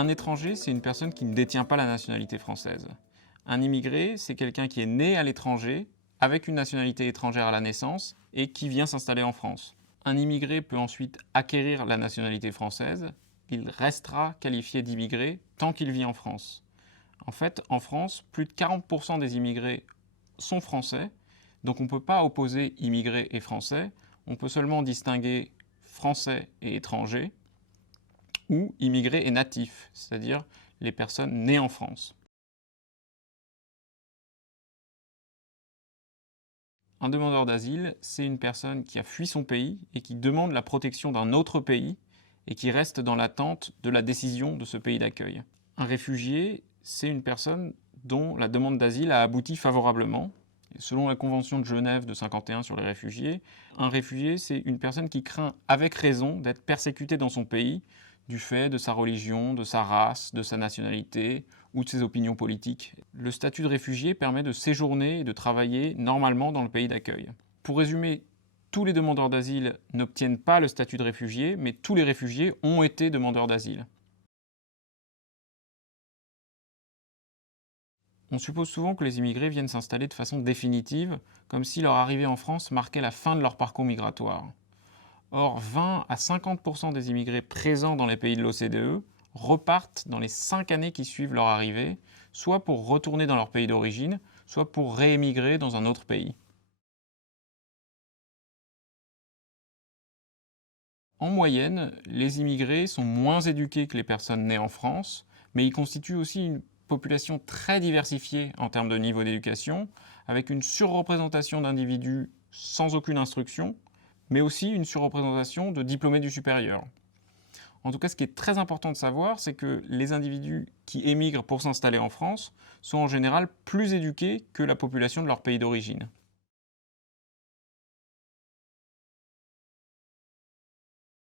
Un étranger, c'est une personne qui ne détient pas la nationalité française. Un immigré, c'est quelqu'un qui est né à l'étranger, avec une nationalité étrangère à la naissance, et qui vient s'installer en France. Un immigré peut ensuite acquérir la nationalité française. Il restera qualifié d'immigré tant qu'il vit en France. En fait, en France, plus de 40% des immigrés sont français, donc on ne peut pas opposer immigrés et français, on peut seulement distinguer français et étrangers, ou immigrés et natifs, c'est-à-dire les personnes nées en France. Un demandeur d'asile, c'est une personne qui a fui son pays et qui demande la protection d'un autre pays et qui reste dans l'attente de la décision de ce pays d'accueil. Un réfugié, c'est une personne dont la demande d'asile a abouti favorablement. Selon la Convention de Genève de 1951 sur les réfugiés, un réfugié, c'est une personne qui craint avec raison d'être persécutée dans son pays du fait de sa religion, de sa race, de sa nationalité ou de ses opinions politiques. Le statut de réfugié permet de séjourner et de travailler normalement dans le pays d'accueil. Pour résumer, tous les demandeurs d'asile n'obtiennent pas le statut de réfugié, mais tous les réfugiés ont été demandeurs d'asile. On suppose souvent que les immigrés viennent s'installer de façon définitive, comme si leur arrivée en France marquait la fin de leur parcours migratoire. Or, 20 à 50% des immigrés présents dans les pays de l'OCDE repartent dans les 5 années qui suivent leur arrivée, soit pour retourner dans leur pays d'origine, soit pour réémigrer dans un autre pays. En moyenne, les immigrés sont moins éduqués que les personnes nées en France, mais ils constituent aussi une population très diversifiée en termes de niveau d'éducation, avec une surreprésentation d'individus sans aucune instruction, mais aussi une surreprésentation de diplômés du supérieur. En tout cas, ce qui est très important de savoir, c'est que les individus qui émigrent pour s'installer en France sont en général plus éduqués que la population de leur pays d'origine.